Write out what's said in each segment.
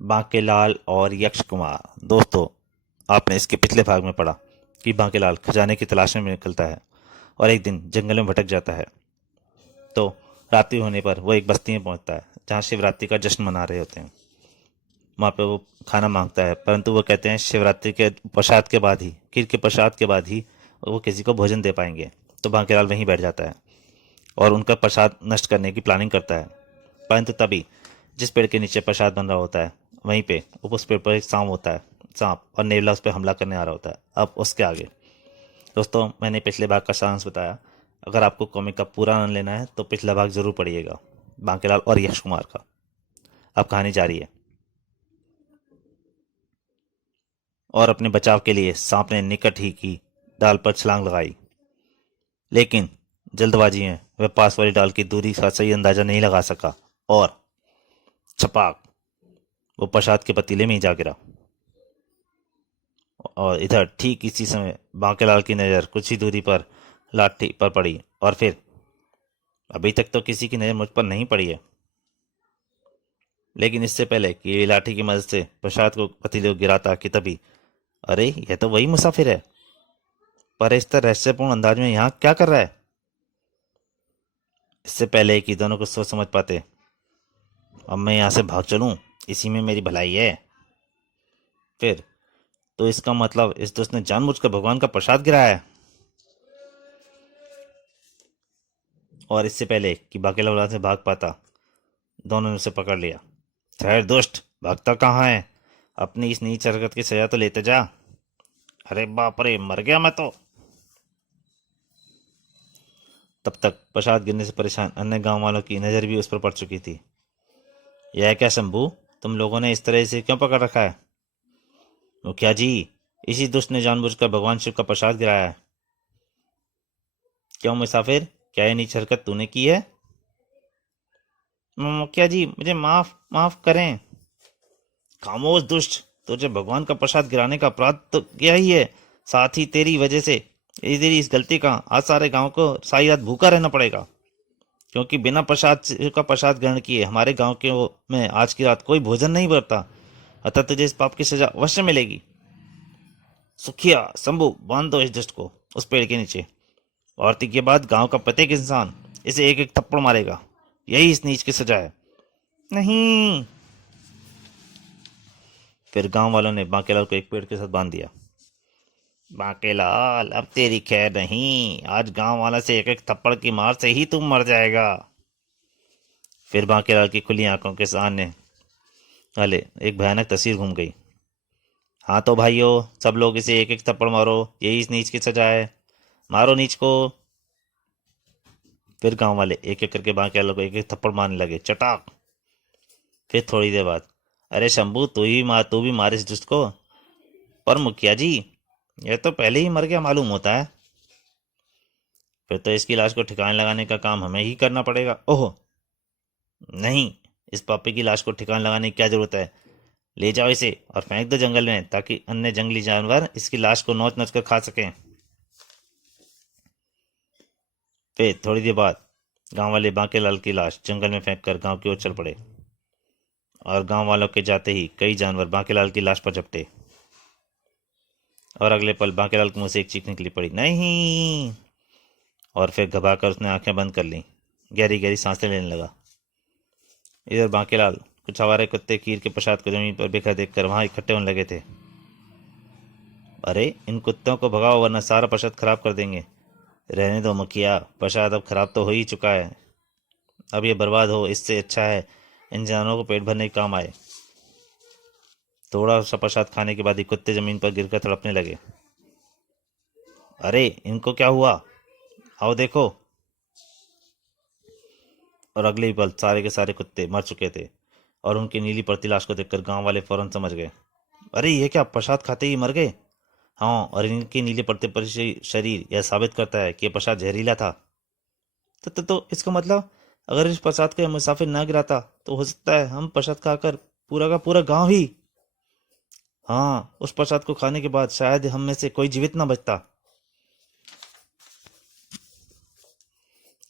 बांकेलाल और यक्ष कुमार। दोस्तों, आपने इसके पिछले भाग में पढ़ा कि बांकेलाल खजाने की तलाश में निकलता है और एक दिन जंगल में भटक जाता है। तो रात्रि होने पर वो एक बस्ती में पहुंचता है जहां शिवरात्रि का जश्न मना रहे होते हैं। वहां पे वो खाना मांगता है, परंतु वो कहते हैं शिवरात्रि के प्रसाद के बाद ही, खीर के प्रसाद के बाद ही वो किसी को भोजन दे पाएंगे। तो बांकेलाल वहीं बैठ जाता है और उनका प्रसाद नष्ट करने की प्लानिंग करता है। परंतु तभी जिस पेड़ के नीचे प्रसाद बन रहा होता है, वहीं पे उस पेड़ पर एक सांप होता है। सांप और नेवला उस पर हमला करने आ रहा होता है। अब उसके आगे दोस्तों, मैंने पिछले भाग का सारांश बताया। अगर आपको कॉमिक का पूरा आनंद लेना है तो पिछला भाग जरूर पढ़िएगा, बांकेलाल और यश कुमार का। अब कहानी जारी है। और अपने बचाव के लिए सांप ने निकट ही की डाल पर छलांग लगाई, लेकिन जल्दबाजी में वह पास वाली डाल की दूरी का सही अंदाजा नहीं लगा सका और छपाक, वो प्रसाद के पतीले में ही जा गिरा। और इधर ठीक इसी समय बांकेलाल की नज़र कुछ ही दूरी पर लाठी पर पड़ी। और फिर अभी तक तो किसी की नज़र मुझ पर नहीं पड़ी है, लेकिन इससे पहले कि ये लाठी की मदद से प्रसाद को पतीले को गिराता कि तभी, अरे यह तो वही मुसाफिर है, पर इस तरह रहस्यपूर्ण अंदाज में यहाँ क्या कर रहा है। इससे पहले कि दोनों को सोच समझ पाते, अब मैं यहाँ से भाग चलूं, इसी में मेरी भलाई है। फिर तो इसका मतलब इस दोस्त ने जानबूझकर भगवान का प्रसाद गिराया है। और इससे पहले कि बाकेला उड़ा से भाग पाता, दोनों ने उसे पकड़ लिया। ठहर दुष्ट, भागता कहाँ है? अपनी इस नीच हरकत की सजा तो लेते जा। अरे बाप रे, मर गया मैं तो। तब तक प्रसाद गिरने से परेशान अन्य गांव वालों की नजर भी उस पर पड़ चुकी थी। यह क्या शंभू, तुम लोगों ने इस तरह से क्यों पकड़ रखा है? मुखिया जी, इसी दुष्ट ने जानबूझकर भगवान शिव का प्रसाद गिराया है। क्यों मुसाफिर, क्या ये नीच हरकत तूने की है? मुखिया जी, मुझे माफ माफ करें। खामोश दुष्ट, तुझे भगवान का प्रसाद गिराने का अपराध तो किया ही है, साथ ही तेरी वजह से तेरी इस गलती का आज सारे गांव को सारी रात भूखा रहना पड़ेगा। क्योंकि बिना प्रसाद ग्रहण किए हमारे गांव के में आज की रात कोई भोजन नहीं बनता। अतः तुझे इस पाप की सजा अवश्य मिलेगी। सुखिया शंभू, बांध दो इस दुष्ट को उस पेड़ के नीचे। और के बाद गांव का प्रत्येक इंसान इसे एक एक थप्पड़ मारेगा। यही इस नीच की सजा है। नहीं। फिर गांव वालों ने बांकेलाल को एक पेड़ के साथ बांध दिया। बांकेलाल, अब तेरी खैर नहीं, आज गांव वाला से एक एक थप्पड़ की मार से ही तुम मर जाएगा। फिर बांकेलाल की खुली आंखों के सामने वाले एक भयानक तस्वीर घूम गई। हाँ तो भाइयों, सब लोग इसे एक एक थप्पड़ मारो, यही इस नीच की सजा है। मारो नीच को। फिर गांव वाले एक एक करके बांकेलाल को एक एक थप्पड़ मारने लगे, चटाक। फिर थोड़ी देर बाद, अरे शंभू, तू भी मार इस दुष्ट को। पर मुखिया जी, यह तो पहले ही मर गया मालूम होता है। फिर तो इसकी लाश को ठिकाने लगाने का काम हमें ही करना पड़ेगा। ओह नहीं, इस पापी की लाश को ठिकाने लगाने की क्या जरूरत है? ले जाओ इसे और फेंक दो जंगल में, ताकि अन्य जंगली जानवर इसकी लाश को नोच नोच कर खा सकें। फिर थोड़ी देर बाद गांव वाले बांकेलाल की लाश जंगल में फेंक कर गांव की ओर चल पड़े। और गांव वालों के जाते ही कई जानवर बांकेलाल की लाश पर झपटे। और अगले पल बांकेलाल के मुंह से एक चीख निकली पड़ी, नहीं। और फिर घबराकर उसने आंखें बंद कर लीं, गहरी गहरी सांसें लेने लगा। इधर बांकेलाल, कुछ आवारे कुत्ते खीर के प्रसाद को जमीन पर बिखरा देखकर वहां इकट्ठे होने लगे थे। अरे इन कुत्तों को भगाओ, वरना सारा प्रसाद खराब कर देंगे। रहने दो मुखिया, प्रसाद अब खराब तो हो ही चुका है। अब ये बर्बाद हो, इससे अच्छा है इन जानवरों को पेट भरने के काम आए। थोड़ा सा प्रसाद खाने के बाद ही कुत्ते जमीन पर गिरकर तड़पने लगे। अरे इनको क्या हुआ, आओ देखो। और अगले ही पल सारे के सारे कुत्ते मर चुके थे। और उनकी नीली पड़ती लाश को देखकर गांव वाले फौरन समझ गए, अरे ये क्या, प्रसाद खाते ही मर गए। हाँ, और इनकी नीली पड़ते पर शरीर यह साबित करता है कि यह प्रसाद जहरीला था। तो इसका मतलब, अगर इस प्रसाद को यह मुसाफिर ना गिराता तो हो सकता है हम प्रसाद खाकर पूरा का पूरा गांव ही, हाँ, उस प्रसाद को खाने के बाद शायद हम में से कोई जीवित ना बचता।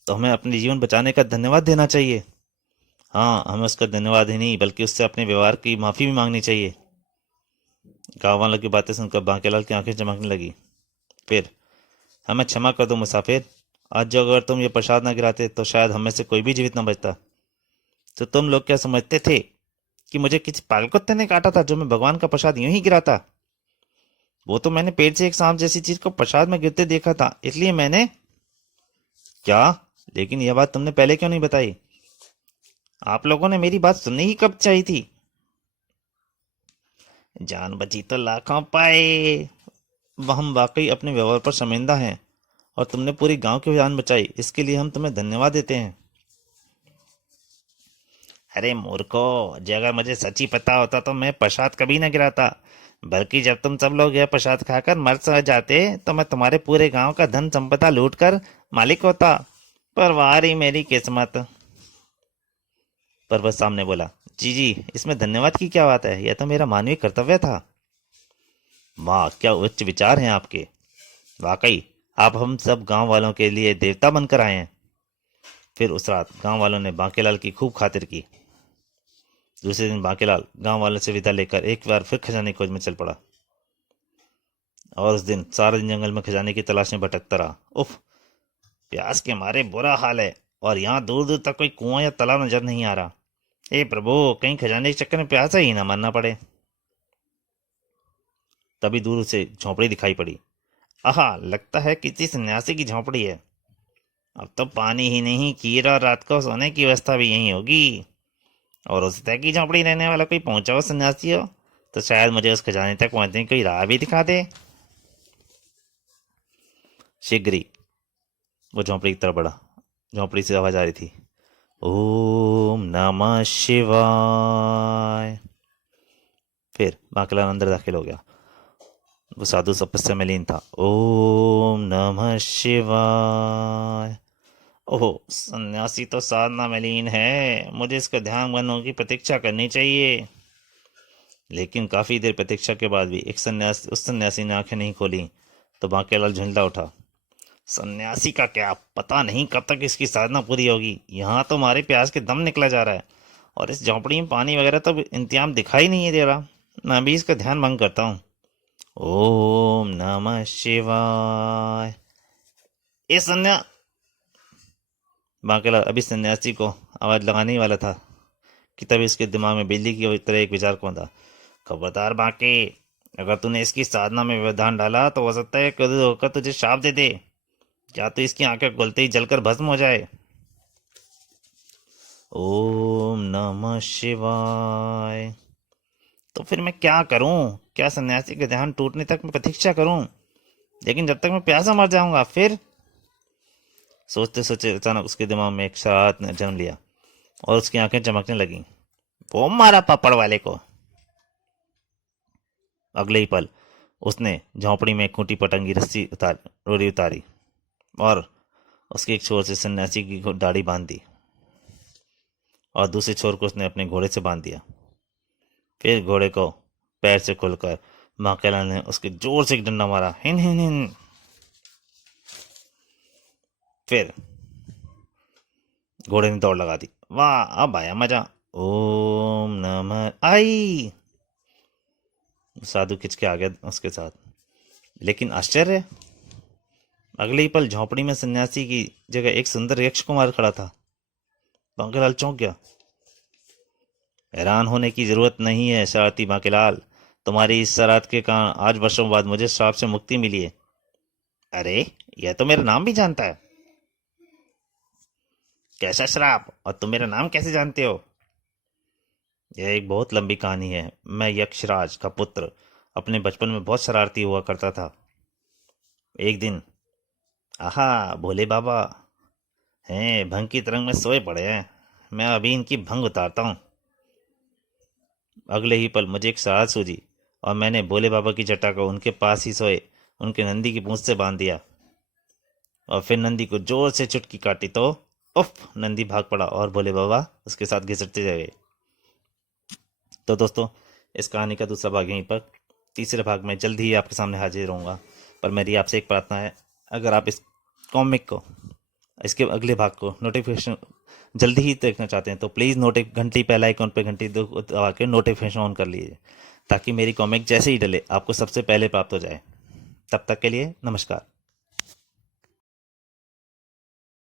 तो हमें अपने जीवन बचाने का धन्यवाद देना चाहिए। हाँ, हमें उसका धन्यवाद ही नहीं बल्कि उससे अपने व्यवहार की माफ़ी भी मांगनी चाहिए। गाँव वालों की बातें सुनकर बांकेलाल की आंखें चमकने लगी। फिर, हमें क्षमा कर दो मुसाफिर। आज जो अगर तुम ये प्रसाद न गिराते तो शायद हम में से कोई भी जीवित न बचता। तो तुम लोग क्या समझते थे कि मुझे किसी पागल कुत्ते ने काटा था जो मैं भगवान का प्रसाद यूं ही गिराता? वो तो मैंने पेड़ से एक सांप जैसी चीज को प्रसाद में गिरते देखा था, इसलिए मैंने। क्या? लेकिन यह बात तुमने पहले क्यों नहीं बताई? आप लोगों ने मेरी बात सुननी ही कब चाहिए थी? जान बची तो लाखों पाए। हम वाकई अपने व्यवहार पर शर्मिंदा हैं, और तुमने पूरी गांव की जान बचाई, इसके लिए हम तुम्हें धन्यवाद देते हैं। अरे मूर्खो, जो अगर मुझे सच्ची पता होता तो मैं प्रसाद कभी न गिराता। बल्कि जब तुम सब लोग यह प्रसाद खाकर मर स जाते तो मैं तुम्हारे पूरे गांव का धन संपदा लूट कर मालिक होता। पर वाह रही मेरी किस्मत। पर वह सामने बोला, जी जी, इसमें धन्यवाद की क्या बात है, यह तो मेरा मानवीय कर्तव्य था। वाह, क्या उच्च विचार हैं आपके। वाकई आप हम सब गांव वालों के लिए देवता बनकर आए हैं। फिर उस रात गांव वालों ने बांकेलाल की खूब खातिर की। दूसरे दिन बांकेलाल गांव वालों से विदा लेकर एक बार फिर खजाने की खोज में चल पड़ा। और उस दिन सारा दिन जंगल में खजाने की तलाश में भटकता रहा। उफ, प्यास के मारे बुरा हाल है, और यहाँ दूर दूर तक कोई कुआं या तालाब नजर नहीं आ रहा। हे प्रभु, कहीं खजाने के चक्कर में प्यासा ही ना मरना पड़े। तभी दूर से झोंपड़ी दिखाई पड़ी। आहा, लगता है किसी सन्यासी की झोंपड़ी है। अब तो पानी ही नहीं, खीर और रात को सोने की व्यवस्था भी यहीं होगी। और उस तरह की झोंपड़ी रहने वाला कोई पहुंचा हो सन्यासी हो तो शायद मुझे उस खजाने तक पहुंचने की कोई राह भी दिखा दे। शीघ्र ही वो झोंपड़ी की तरफ बढ़ा। झोंपड़ी से आवाज आ रही थी, ओम नमः शिवाय। फिर बांकेलाल अंदर दाखिल हो गया। वो साधु तपस्या में लीन था। ओम नमः शिवाय। ओह, सन्यासी तो साधना में लीन है, मुझे इसका ध्यान बनने की प्रतीक्षा करनी चाहिए। लेकिन काफी देर प्रतीक्षा के बाद भी उस सन्यासी ने आंखें नहीं खोली। तो बांकेलाल झुंझला उठा। सन्यासी का क्या पता नहीं कब तक इसकी साधना पूरी होगी। यहाँ तो हमारे प्यास के दम निकला जा रहा है, और इस झोंपड़ी में पानी वगैरह तो इंतजाम दिखाई नहीं दे रहा। मैं भी इसका ध्यान भंग करता हूँ। ओम नमः शिवाय। ए सन्या बांकेलाल अभी सन्यासी को आवाज लगाने ही वाला था कि तभी उसके दिमाग में बिजली की तरह एक विचार कौंधा। खबरदार बांके, अगर तूने इसकी साधना में व्यवधान डाला तो हो सकता है कभी होकर तुझे शाप दे दे, या तो इसकी आंखें खुलते ही जलकर भस्म हो जाए। ओम नमः शिवाय। तो फिर मैं क्या करूं? क्या सन्यासी के ध्यान टूटने तक मैं प्रतीक्षा करूं? लेकिन जब तक मैं प्यासा मर जाऊंगा फिर। सोचते सोचते अचानक उसके दिमाग में एक शरारत ने जन्म लिया, और उसकी आंखें चमकने लगीं। वो मारा पापड़ वाले को। अगले ही पल उसने झोंपड़ी में एक खूंटी पतंगी रोरी उतारी, और उसके एक छोर से सन्यासी की दाढ़ी बांध दी, और दूसरे छोर को उसने अपने घोड़े से बांध दिया। फिर घोड़े को पैर से खोलकर माकेला ने उसके जोर से एक डंडा मारा। हिन हिन हिन। फिर घोड़े ने दौड़ लगा दी। वाह, अब आया मजा। ओम नमः आई। साधु खिंच के आ गया उसके साथ। लेकिन आश्चर्य, अगले ही पल झोंपड़ी में सन्यासी की जगह एक सुंदर यक्ष कुमार खड़ा था। बांकेलाल चौंक गया। हैरान होने की जरूरत नहीं है शरारती बांकेलाल, तुम्हारी इस शरारत के कारण आज वर्षों बाद मुझे श्राप से मुक्ति मिली है। अरे, यह तो मेरा नाम भी जानता है। कैसा श्राप, और तुम मेरा नाम कैसे जानते हो? यह एक बहुत लंबी कहानी है। मैं यक्षराज का पुत्र अपने बचपन में बहुत शरारती हुआ करता था। एक दिन, आहा, भोले बाबा हैं भंग की तरंग में सोए पड़े हैं। मैं अभी इनकी भंग उतारता हूँ। अगले ही पल मुझे एक शरारत सूझी, और मैंने भोले बाबा की जटा को उनके पास ही सोए उनके नंदी की पूंछ से बांध दिया, और फिर नंदी को जोर से चुटकी काटी तो उफ, नंदी भाग पड़ा और भोले बाबा उसके साथ घिसटते गए। तो दोस्तों, इस कहानी का दूसरा भाग यहीं पर। तीसरे भाग में जल्द ही आपके सामने हाजिर रहूँगा। पर मेरी आपसे एक प्रार्थना है, अगर आप इस कॉमिक को, इसके अगले भाग को नोटिफिकेशन जल्दी ही देखना चाहते हैं तो प्लीज़ घंटी बेल आइकन पे घंटी दबा के नोटिफिकेशन ऑन कर लीजिए, ताकि मेरी कॉमिक जैसे ही डले आपको सबसे पहले प्राप्त हो जाए। तब तक के लिए नमस्कार।